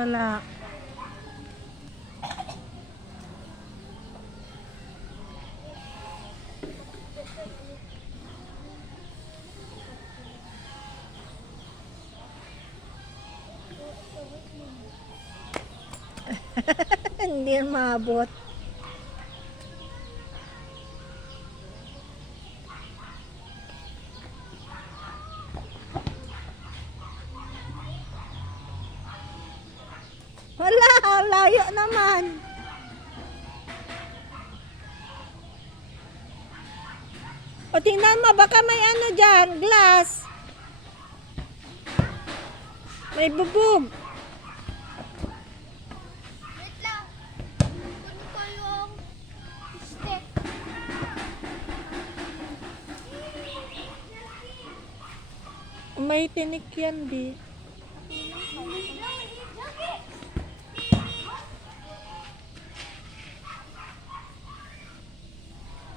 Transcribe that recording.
Wala. Hindi yan maabot. Wala, layo naman. O tingnan mo, baka may ano dyan, glass. May bubog. Wait lang. Ano ko yung step? May tinik yan, di.